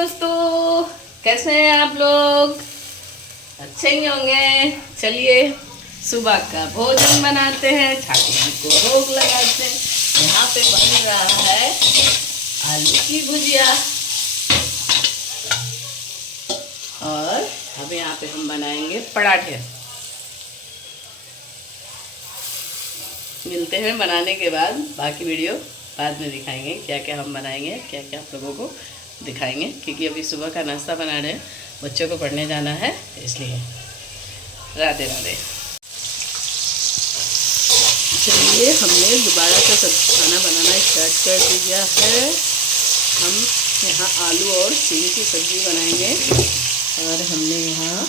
दोस्तों, कैसे हैं आप लोग? अच्छे ही होंगे। चलिए सुबह का भोजन बनाते हैं, ठाकुर जी को भोग लगाते हैं। यहाँ पे बन रहा है आलू की भुजिया और अब यहाँ पे हम बनाएंगे पराठे। मिलते हैं बनाने के बाद, बाकी वीडियो बाद में दिखाएंगे क्या क्या हम बनाएंगे, क्या क्या आप लोगों को दिखाएंगे, क्योंकि अभी सुबह का नाश्ता बना रहे हैं, बच्चों को पढ़ने जाना है, इसलिए राधे राधे। चलिए हमने दोबारा से सब खाना बनाना स्टार्ट कर दिया है। हम यहाँ आलू और सीम की सब्ज़ी बनाएंगे और हमने यहाँ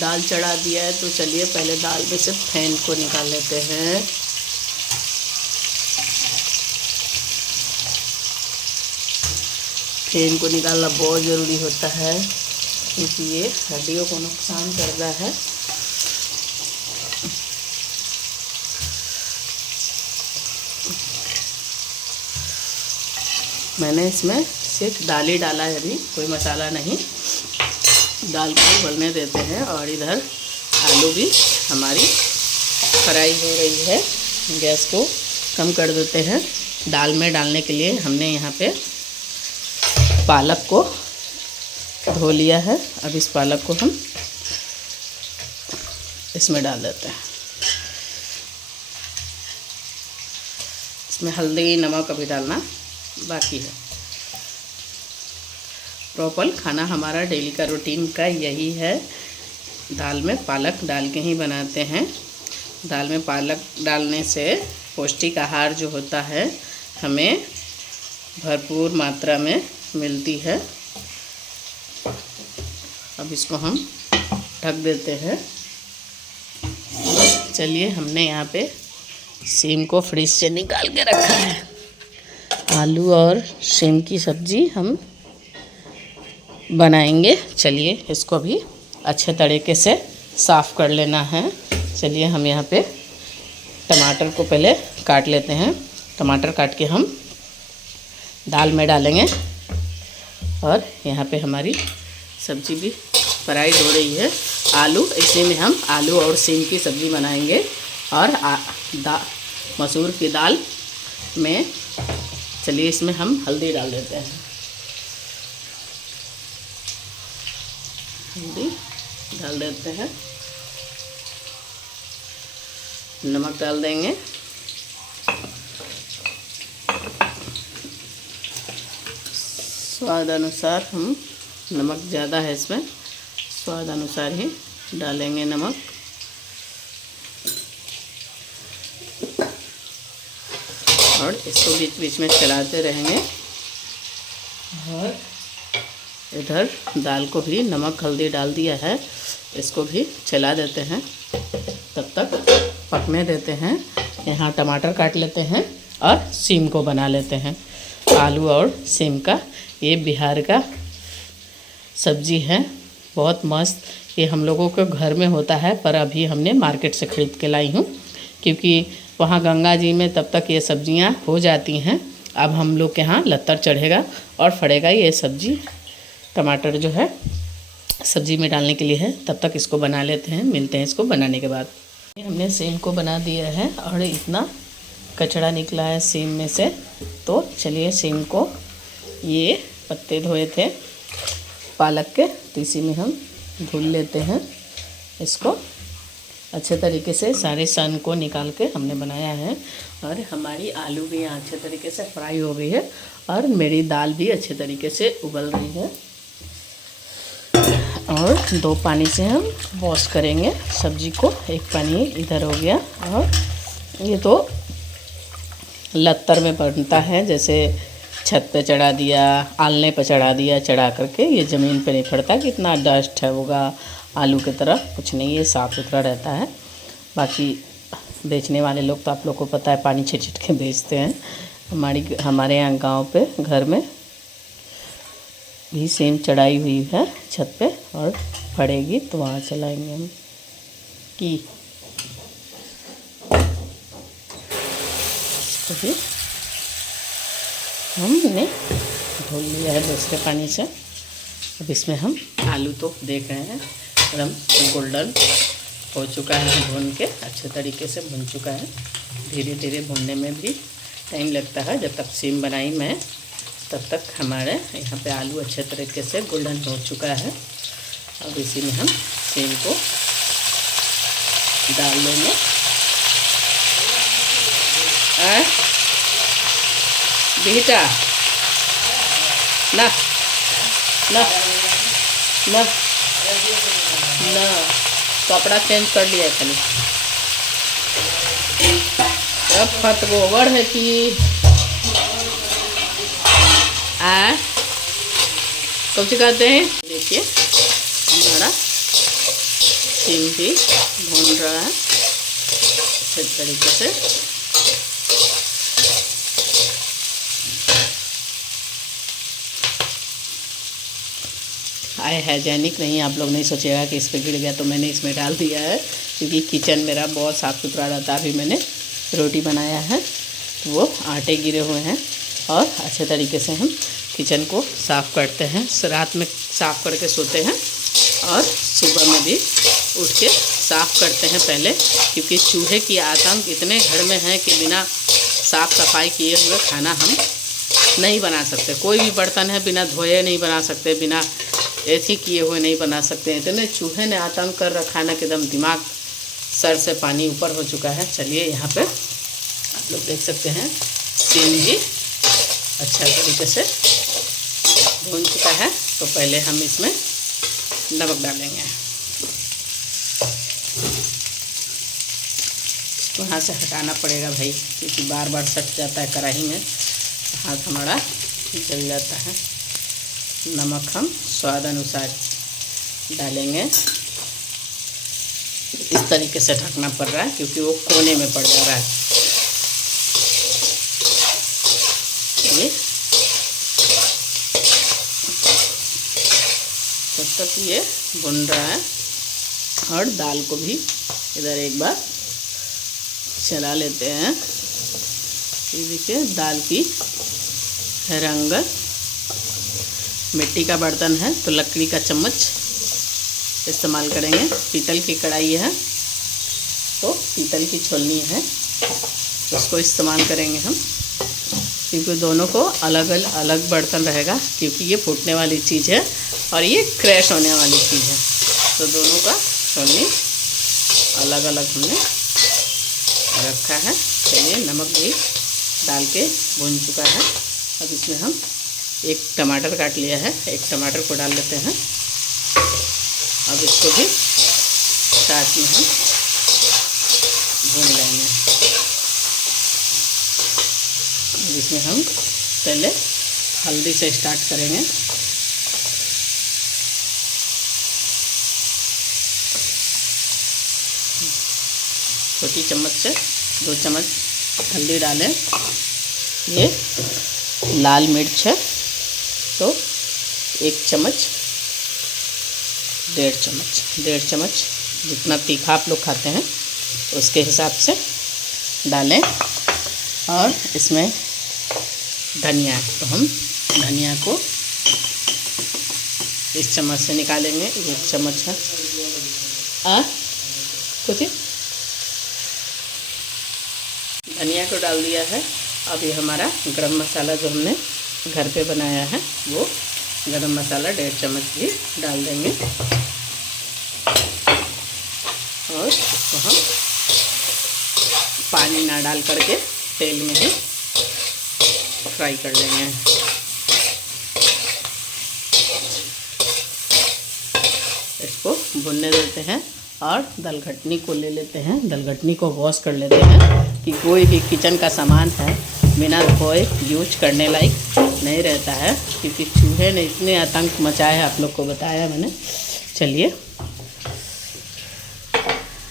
दाल चढ़ा दिया है। तो चलिए पहले दाल में से फेन को निकाल लेते हैं। फेन को निकालना बहुत ज़रूरी होता है क्योंकि ये हड्डियों को नुकसान करता है। मैंने इसमें सिर्फ दाल ही डाला है, अभी कोई मसाला नहीं। दाल को उबलने देते हैं और इधर आलू भी हमारी फ्राई हो रही है। गैस को कम कर देते हैं। दाल में डालने के लिए हमने यहाँ पे पालक को धो लिया है। अब इस पालक को हम इसमें डाल देते हैं। इसमें हल्दी नमक अभी डालना बाकी है। प्रॉपर खाना हमारा डेली का रूटीन का यही है। दाल में पालक डाल के ही बनाते हैं। दाल में पालक डालने से पौष्टिक आहार जो होता है हमें भरपूर मात्रा में मिलती है। अब इसको हम ढक देते हैं। चलिए हमने यहाँ पे सीम को फ्रिज से निकाल के रखा है। आलू और सीम की सब्ज़ी हम बनाएंगे। चलिए इसको भी अच्छे तरीके से साफ़ कर लेना है। चलिए हम यहाँ पे टमाटर को पहले काट लेते हैं। टमाटर काट के हम दाल में डालेंगे और यहाँ पे हमारी सब्ज़ी भी फ्राई हो रही है। आलू, इसी में हम आलू और सीम की सब्ज़ी बनाएंगे और मसूर की दाल में चलिए इसमें हम हल्दी डाल देते हैं। हल्दी डाल देते हैं, नमक डाल देंगे, स्वाद अनुसार। हम नमक ज़्यादा है इसमें, स्वाद अनुसार ही डालेंगे नमक। और इसको बीच बीच में चलाते रहेंगे। और इधर दाल को भी नमक हल्दी डाल दिया है, इसको भी चला देते हैं, तब तक पकने देते हैं। यहाँ टमाटर काट लेते हैं और सीम को बना लेते हैं। आलू और सीम का ये बिहार का सब्ज़ी है, बहुत मस्त। ये हम लोगों के घर में होता है, पर अभी हमने मार्केट से ख़रीद के लाई हूँ क्योंकि वहाँ गंगा जी में तब तक ये सब्ज़ियाँ हो जाती हैं। अब हम लोग के यहाँ लत्तर चढ़ेगा और फड़ेगा। ये सब्ज़ी टमाटर जो है सब्ज़ी में डालने के लिए है। तब तक इसको बना लेते हैं, मिलते हैं इसको बनाने के बाद। हमने सीम को बना दिया है और इतना कचड़ा निकला है सीम में से। तो चलिए सीम को, ये पत्ते धोए थे पालक के, तो इसी में हम धुल लेते हैं। इसको अच्छे तरीके से सारे सन को निकाल के हमने बनाया है। और हमारी आलू भी यहाँ अच्छे तरीके से फ्राई हो गई है और मेरी दाल भी अच्छे तरीके से उबल रही है। और 2 पानी से हम वॉश करेंगे सब्ज़ी को। एक पानी इधर हो गया और ये तो लत्तर में बनता है, जैसे छत पे चढ़ा दिया, आलने पे चढ़ा दिया, चढ़ा करके ये ज़मीन पे नहीं पड़ता कि इतना डस्ट है होगा आलू की तरह, कुछ नहीं, ये साफ़ सुथरा रहता है। बाकी बेचने वाले लोग तो आप लोग को पता है पानी छिट छिट के बेचते हैं। हमारे यहाँ गांव पे घर में भी सेम चढ़ाई हुई है छत पे और फड़ेगी तो वहाँ चलाएंगे हम की। तो फिर हमने धुल लिया है दूसरे पानी से। अब इसमें हम आलू तो देख रहे हैं एकदम गोल्डन हो चुका है, भून के अच्छे तरीके से भुन चुका है। धीरे धीरे भुनने में भी टाइम लगता है, जब तक सिम बनाई मैं तब तक हमारे यहाँ पे आलू अच्छे तरीके से गोल्डन हो चुका है। अब इसी में हम सिम को डाल लेंगे। बेटा ना ना ना ना कपड़ा चेंज कर लिया खाली। अब फट गोबर है कि कब से कहते हैं। देखिए हमारा सिम भी भून रहा है अच्छे तरीके से। आय हाइजेनिक नहीं, आप लोग नहीं सोचिएगा कि इस पर गिर गया तो मैंने इसमें डाल दिया है, क्योंकि किचन मेरा बहुत साफ़ सुथरा रहता है। अभी मैंने रोटी बनाया है तो वो आटे गिरे हुए हैं, और अच्छे तरीके से हम किचन को साफ़ करते हैं। रात में साफ़ करके सोते हैं और सुबह में भी उठ के साफ़ करते हैं पहले, क्योंकि चूहे की आतंक इतने घर में है कि बिना साफ़ सफाई किए हुए खाना हम नहीं बना सकते। कोई भी बर्तन है बिना धोए नहीं बना सकते, बिना ऐसी किए हुए नहीं बना सकते। इतने चूहे ने आतंक कर रखा है ना कि एकदम दिमाग सर से पानी ऊपर हो चुका है। चलिए यहाँ पे आप लोग देख सकते हैं सिम भी अच्छा तरीके से भून चुका है। तो पहले हम इसमें नमक डालेंगे। इसको यहाँ से हटाना पड़ेगा भाई, क्योंकि बार बार सट जाता है कढ़ाई में, हाथ हमारा जल जाता है। नमक हम स्वाद अनुसार डालेंगे। इस तरीके से ढकना पड़ रहा है क्योंकि वो कोने में पड़ जा रहा है। ये तब तक ये भुन रहा है, और दाल को भी इधर एक बार चला लेते हैं। ये देखिए दाल की रंग, मिट्टी का बर्तन है तो लकड़ी का चम्मच इस्तेमाल करेंगे। पीतल की कढ़ाई है तो पीतल की छोलनी है, उसको इस्तेमाल करेंगे हम, क्योंकि दोनों को अलग अलग बर्तन रहेगा, क्योंकि ये फूटने वाली चीज़ है और ये क्रैश होने वाली चीज़ है। तो दोनों का छोलनी अलग अलग हमने रखा है। चलिए नमक भी डाल के भून चुका है। अब इसमें हम एक टमाटर काट लिया है, एक टमाटर को डाल लेते हैं। अब इसको भी साथ में हम भून लेंगे। इसमें हम पहले हल्दी से स्टार्ट करेंगे। छोटी चम्मच से 2 चम्मच हल्दी डालें। ये लाल मिर्च है तो 1 चम्मच, 1.5 चम्मच जितना तीखा आप लोग खाते हैं उसके हिसाब से डालें। और इसमें धनिया, तो हम धनिया को इस चम्मच से निकालेंगे। 1 चम्मच है कुछ धनिया को डाल दिया है। अब ये हमारा गरम मसाला जो हमने घर पे बनाया है वो गरम मसाला 1.5 चम्मच भी डाल देंगे, और इसको हम पानी ना डाल करके तेल में ही फ्राई कर लेंगे। इसको भुनने देते हैं और दलघटनी को ले लेते हैं। दलघटनी को वॉश कर लेते हैं कि कोई भी किचन का सामान है बिना धोए यूज करने लायक नहीं रहता है, क्योंकि चूहे ने इतने आतंक मचाए हैं, आप लोग को बताया मैंने। चलिए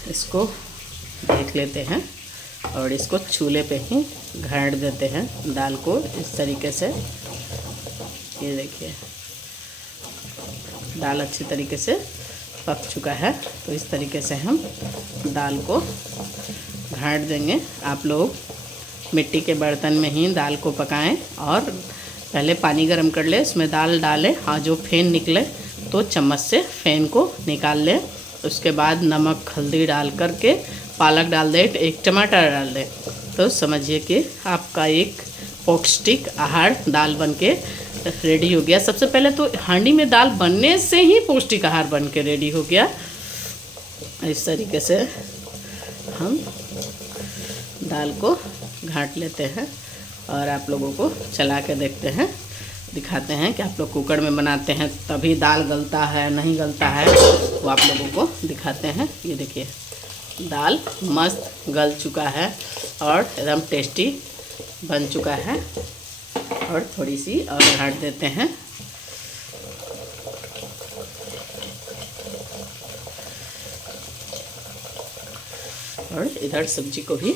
इसको देख लेते हैं और इसको चूल्हे पे ही घाट देते हैं दाल को इस तरीके से। ये देखिए दाल अच्छी तरीके से पक चुका है, तो इस तरीके से हम दाल को घाट देंगे। आप लोग मिट्टी के बर्तन में ही दाल को पकाएं और पहले पानी गरम कर ले, उसमें दाल डालें, हाँ जो फेन निकले तो चम्मच से फेन को निकाल लें। उसके बाद नमक हल्दी डाल करके पालक डाल दें, एक टमाटर डाल दें, तो समझिए कि आपका एक पौष्टिक आहार दाल बनके रेडी हो गया। सबसे पहले तो हांडी में दाल बनने से ही पौष्टिक आहार बन के रेडी हो गया। इस तरीके से हम दाल को घाट लेते हैं और आप लोगों को चला के देखते हैं, दिखाते हैं कि आप लोग कुकर में बनाते हैं तभी दाल गलता है नहीं गलता है, वो आप लोगों को दिखाते हैं। ये देखिए दाल मस्त गल चुका है और एकदम टेस्टी बन चुका है। और थोड़ी सी और घाट देते हैं। और इधर सब्जी को भी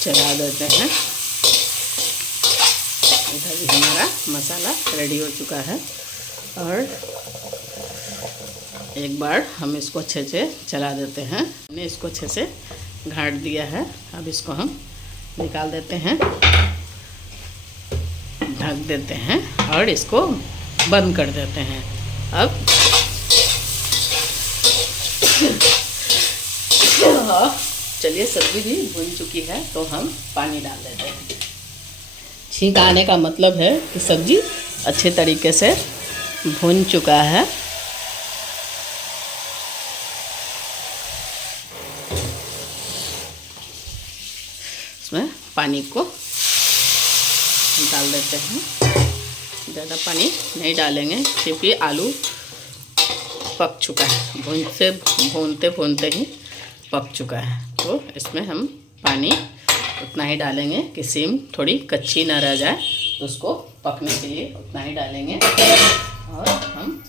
चला देते हैं। इधर भी हमारा मसाला रेडी हो चुका है और एक बार हम इसको अच्छे से चला देते हैं। हमने इसको अच्छे से घाट दिया है। अब इसको हम निकाल देते हैं, ढक देते हैं और इसको बंद कर देते हैं। अब चलिए सब्जी भी भुन चुकी है तो हम पानी डाल देते हैं। छींक आने का मतलब है कि सब्जी अच्छे तरीके से भुन चुका है। इसमें पानी को डाल देते हैं। ज़्यादा पानी नहीं डालेंगे क्योंकि आलू पक चुका है, भूनते भूनते ही पक चुका है। तो इसमें हम पानी उतना ही डालेंगे कि सीम थोड़ी कच्ची ना रह जाए, तो उसको पकने के लिए उतना ही डालेंगे। और हम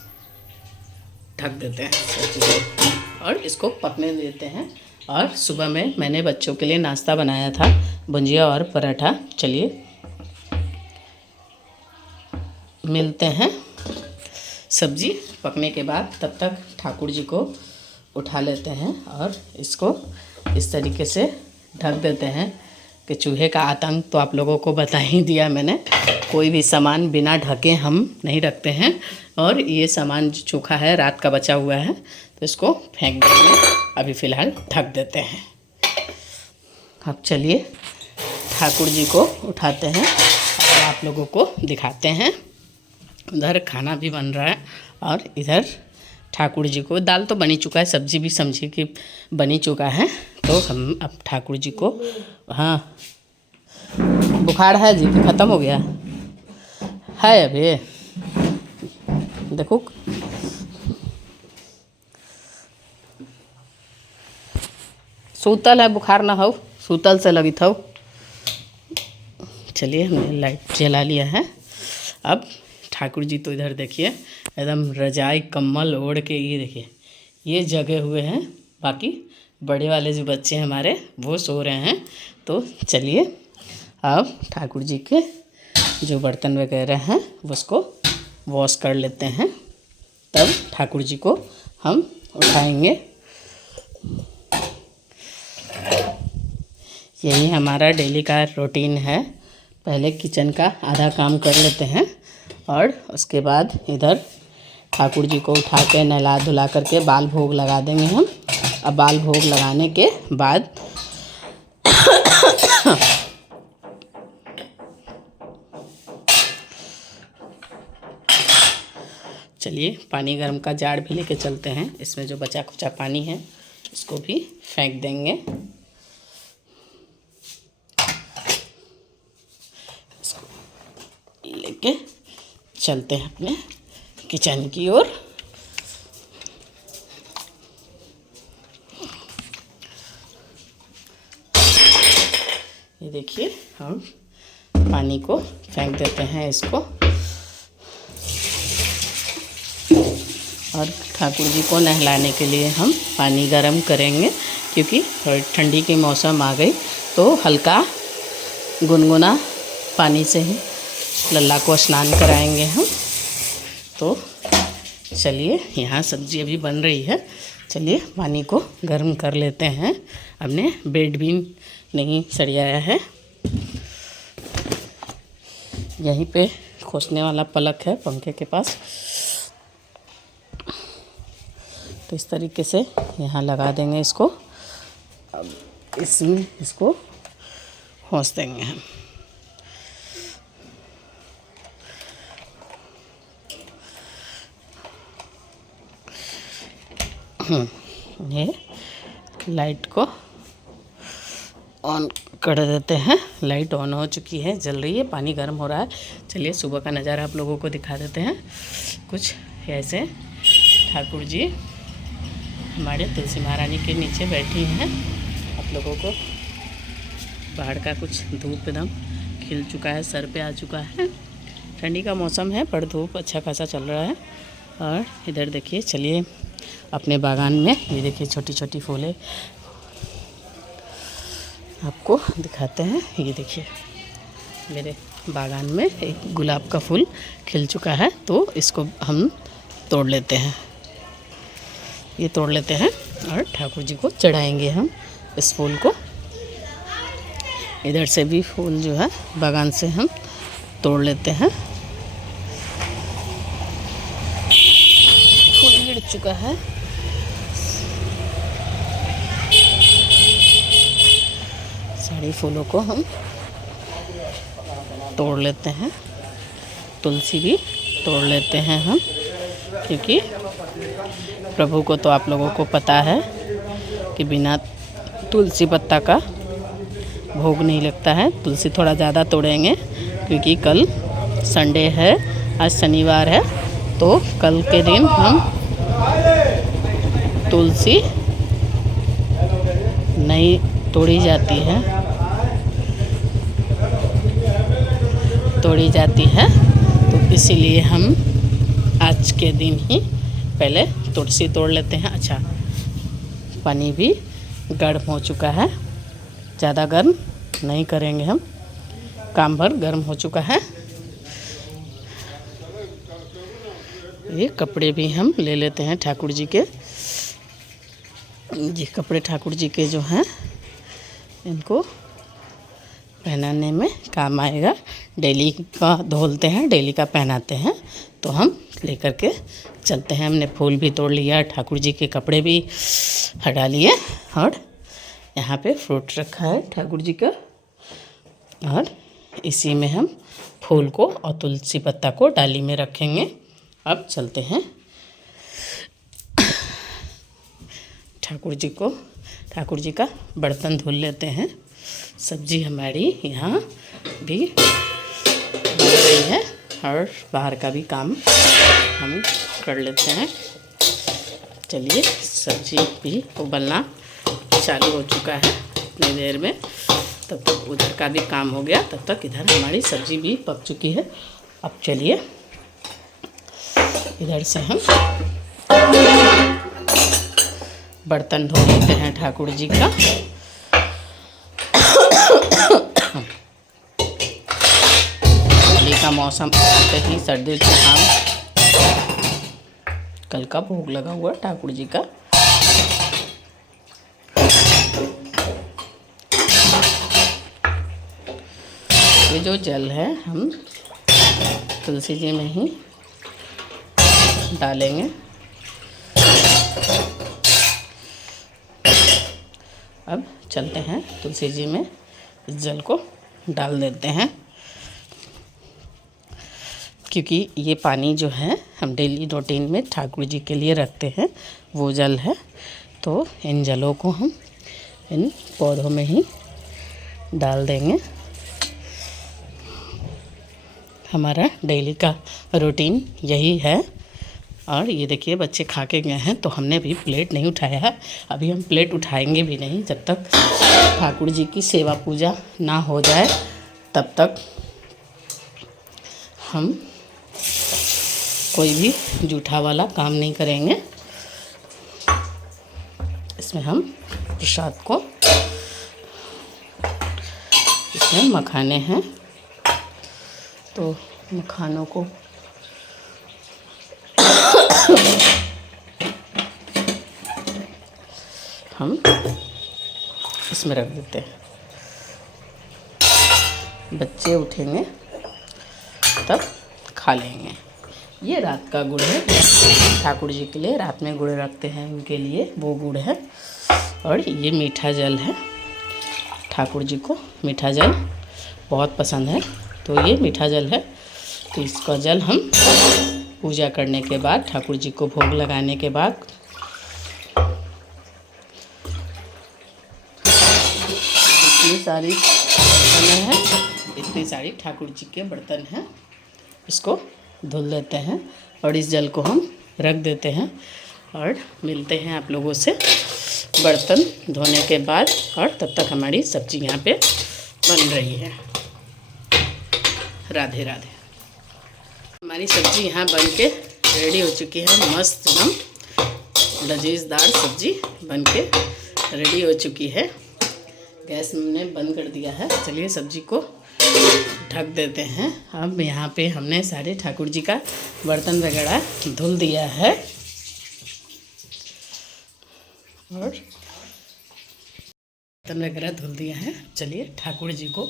ढक देते हैं और इसको पकने देते हैं। और सुबह में मैंने बच्चों के लिए नाश्ता बनाया था, भुंजिया और पराठा। चलिए मिलते हैं सब्जी पकने के बाद। तब तक ठाकुर जी को उठा लेते हैं और इसको इस तरीके से ढक देते हैं कि चूहे का आतंक तो आप लोगों को बता ही दिया मैंने। कोई भी सामान बिना ढके हम नहीं रखते हैं। और ये सामान जो चोखा है रात का बचा हुआ है तो इसको फेंक देंगे। अभी फ़िलहाल ढक देते हैं। अब चलिए ठाकुर जी को उठाते हैं और आप लोगों को दिखाते हैं। उधर खाना भी बन रहा है और इधर ठाकुर जी को, दाल तो बनी चुका है, सब्जी भी समझिए कि बनी चुका है। तो हम अब ठाकुर जी को, हाँ बुखार है जी कि ख़त्म हो गया है अभी, देखो सूतल है, बुखार ना हो, सूतल से लगी था। चलिए हमने लाइट जला लिया है। अब ठाकुर जी तो इधर देखिए एकदम रजाई कम्बल ओढ़ के, ये देखिए ये जगे हुए हैं। बाकी बड़े वाले जो बच्चे हैं हमारे वो सो रहे हैं। तो चलिए अब ठाकुर जी के जो बर्तन वगैरह हैं उसको वॉश कर लेते हैं, तब ठाकुर जी को हम उठाएंगे। यही हमारा डेली का रूटीन है। पहले किचन का आधा काम कर लेते हैं और उसके बाद इधर ठाकुर जी को उठा के नहला धुला करके बाल भोग लगा देंगे हम। अब बाल भोग लगाने के बाद चलिए पानी गर्म का जार भी लेके चलते हैं। इसमें जो बचा खुचा पानी है इसको भी फेंक देंगे। इसको लेके चलते हैं अपने किचन की ओर। ये देखिए हम पानी को फेंक देते हैं इसको। और ठाकुर जी को नहलाने के लिए हम पानी गरम करेंगे, क्योंकि ठंडी की मौसम आ गई तो हल्का गुनगुना पानी से ही लल्ला को स्नान कराएंगे हम। तो चलिए यहाँ सब्जी अभी बन रही है, चलिए पानी को गर्म कर लेते हैं। हमने ब्रेड भी नहीं सरियाया है। यहीं पे खोसने वाला पलक है पंखे के पास, तो इस तरीके से यहाँ लगा देंगे इसको। अब इसमें इसको खोस देंगे हम। ये लाइट को ऑन कर देते हैं। लाइट ऑन हो चुकी है, जल रही है, पानी गर्म हो रहा है। चलिए सुबह का नज़ारा आप लोगों को दिखा देते हैं। कुछ ऐसे ठाकुर जी हमारे तुलसी महारानी के नीचे बैठी हैं। आप लोगों को बाहर का कुछ धूप एकदम खिल चुका है, सर पे आ चुका है। ठंडी का मौसम है पर धूप अच्छा खासा चल रहा है। और इधर देखिए, चलिए अपने बागान में ये देखिए छोटी छोटी फूलें आपको दिखाते हैं। ये देखिए मेरे बागान में एक गुलाब का फूल खिल चुका है, तो इसको हम तोड़ लेते हैं। ये तोड़ लेते हैं और ठाकुर जी को चढ़ाएंगे हम इस फूल को। इधर से भी फूल जो है बागान से हम तोड़ लेते हैं। फूल गिर चुका है। सारे फूलों को हम तोड़ लेते हैं। तुलसी भी तोड़ लेते हैं हम, क्योंकि प्रभु को तो आप लोगों को पता है कि बिना तुलसी पत्ता का भोग नहीं लगता है। तुलसी थोड़ा ज़्यादा तोड़ेंगे क्योंकि कल संडे है, आज शनिवार है, तो कल के दिन हम तुलसी नहीं तोड़ी जाती है, तो इसीलिए हम आज के दिन ही पहले तुलसी तोड़ लेते हैं। अच्छा, पानी भी गर्म हो चुका है, ज़्यादा गर्म नहीं करेंगे हम, काम भर गर्म हो चुका है। ये कपड़े भी हम ले लेते हैं ठाकुर जी के। ये कपड़े ठाकुर जी के जो हैं, इनको पहनाने में काम आएगा। डेली का धोलते हैं, डेली का पहनाते हैं, तो हम लेकर के चलते हैं। हमने फूल भी तोड़ लिया, ठाकुर जी के कपड़े भी हटा लिए, और यहाँ पे फ्रूट रखा है ठाकुर जी का, और इसी में हम फूल को और तुलसी पत्ता को डाली में रखेंगे। अब चलते हैं ठाकुर जी का बर्तन धुल लेते हैं। सब्जी हमारी यहाँ भी बन रही है और बाहर का भी काम हम कर लेते हैं। चलिए, सब्जी भी उबलना चालू हो चुका है इतनी देर में। तब तक उधर का भी काम हो गया, तब तक इधर हमारी सब्जी भी पक चुकी है। अब चलिए इधर से हम बर्तन धो लेते हैं ठाकुर जी का। होली का मौसम आते ही सर्दी जुकाम, कल का भोग लगा हुआ ठाकुर जी का। ये जो जल है हम तुलसी जी में ही डालेंगे। अब चलते हैं तुलसी जी में इस जल को डाल देते हैं, क्योंकि ये पानी जो है हम डेली रूटीन में ठाकुर जी के लिए रखते हैं, वो जल है। तो इन जलों को हम इन पौधों में ही डाल देंगे। हमारा डेली का रूटीन यही है। और ये देखिए बच्चे खा के गए हैं, तो हमने भी प्लेट नहीं उठाया है। अभी हम प्लेट उठाएंगे भी नहीं जब तक ठाकुर जी की सेवा पूजा ना हो जाए, तब तक हम कोई भी जूठा वाला काम नहीं करेंगे। इसमें हम प्रसाद को, इसमें मखाने हैं, तो मखानों को हम इसमें रख देते हैं। बच्चे उठेंगे तब खा लेंगे। ये रात का गुड़ है, ठाकुर जी के लिए रात में गुड़ रखते हैं, उनके लिए वो गुड़ है। और ये मीठा जल है, ठाकुर जी को मीठा जल बहुत पसंद है, तो ये मीठा जल है। तो इसका जल हम पूजा करने के बाद, ठाकुर जी को भोग लगाने के बाद, इतनी सारी बर्तन हैं, इतनी सारी ठाकुर जी के बर्तन हैं, इसको धुल लेते हैं और इस जल को हम रख देते हैं। और मिलते हैं आप लोगों से बर्तन धोने के बाद। और तब तक हमारी सब्ज़ी यहाँ पे बन रही है। राधे राधे। हमारी सब्ज़ी यहाँ बन के रेडी हो चुकी है। मस्त एकदम लजीजदार सब्ज़ी बन के रेडी हो चुकी है। गैस हमने बंद कर दिया है। चलिए सब्ज़ी को ढक देते हैं। अब यहाँ पे हमने सारे ठाकुर जी का बर्तन वगैरह धुल दिया है और बर्तन वगैरह धुल दिया है। चलिए ठाकुर जी को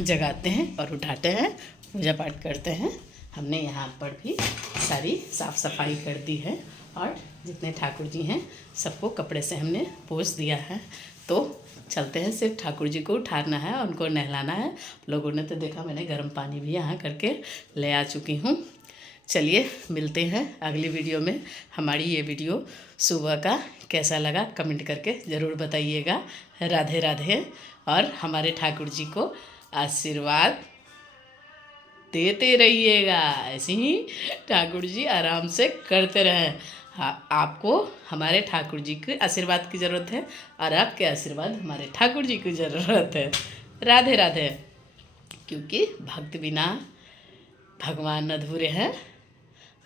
जगाते हैं और उठाते हैं, पूजा पाठ करते हैं। हमने यहाँ पर भी सारी साफ़ सफाई कर दी है और जितने ठाकुर जी हैं सबको कपड़े से हमने पोंछ दिया है। तो चलते हैं, सिर्फ ठाकुर जी को उठाना है, उनको नहलाना है। लोगों ने तो देखा, मैंने गर्म पानी भी यहाँ करके ले आ चुकी हूँ। चलिए मिलते हैं अगली वीडियो में। हमारी ये वीडियो सुबह का कैसा लगा कमेंट करके ज़रूर बताइएगा। राधे राधे। और हमारे ठाकुर जी को आशीर्वाद देते रहिएगा, ऐसे ही ठाकुर जी आराम से करते रहें। हाँ, आपको हमारे ठाकुर जी के आशीर्वाद की ज़रूरत है और आपके आशीर्वाद हमारे ठाकुर जी की ज़रूरत है। राधे राधे। क्योंकि भक्त बिना भगवान अधूरे हैं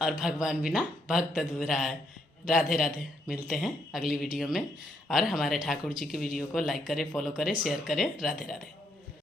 और भगवान बिना भक्त अधूरा है। राधे राधे। मिलते हैं अगली वीडियो में। और हमारे ठाकुर जी की वीडियो को लाइक करें, फॉलो करें, शेयर करें। राधे राधे।